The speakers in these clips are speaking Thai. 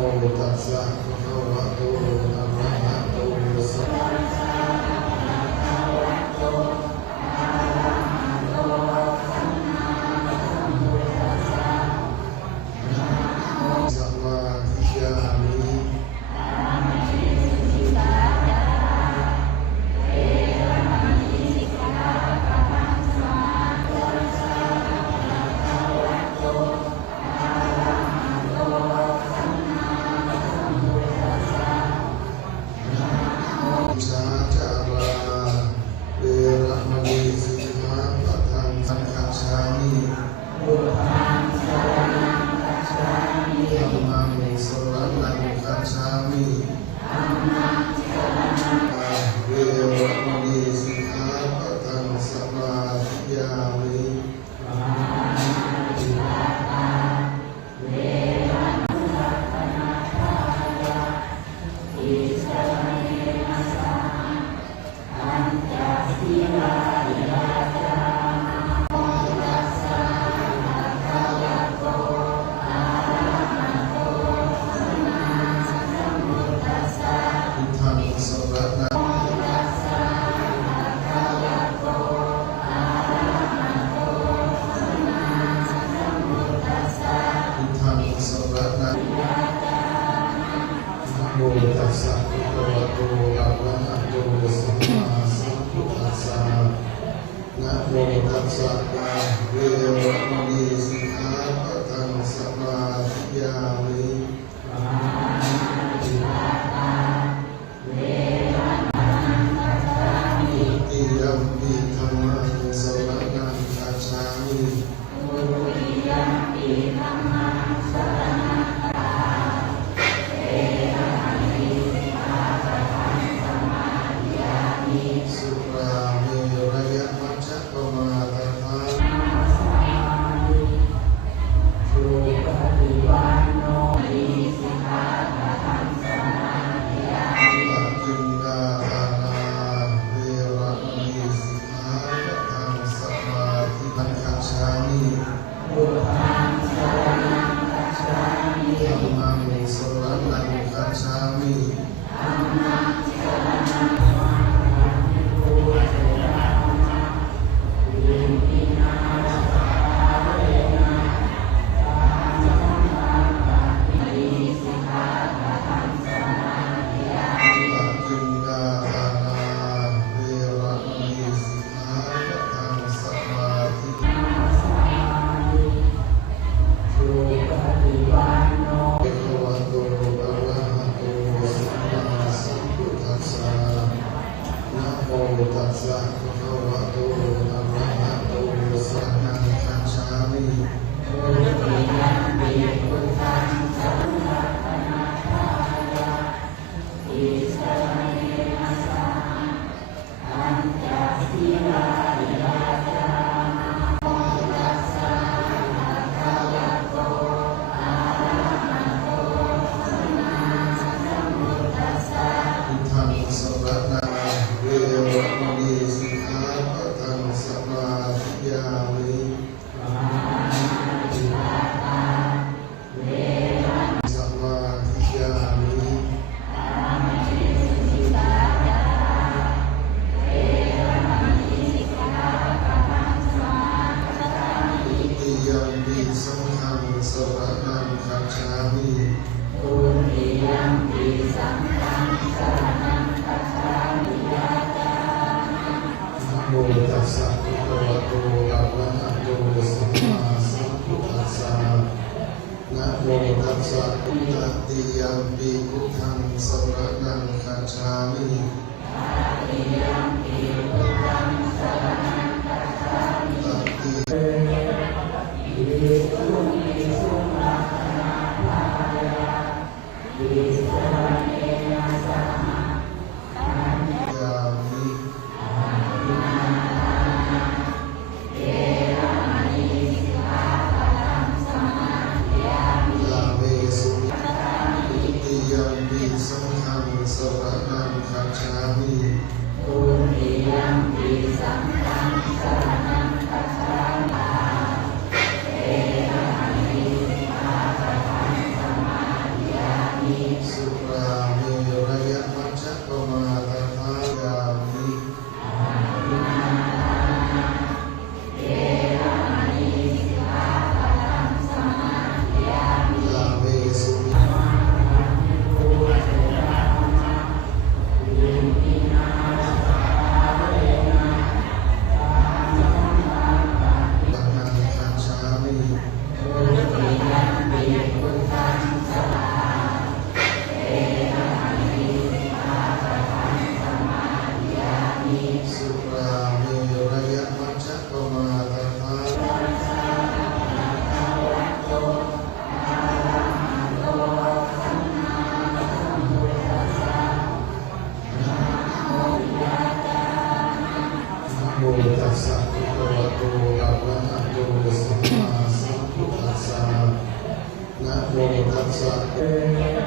Bogotá, San Juan, Lord. สัพพุตติยัมปิพุทธังสรณังคาชามิ Sir.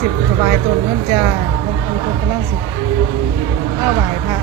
สิบสบายตนเงินจ้าหลวงปู่ตนละสิบอ้าวไหวพระ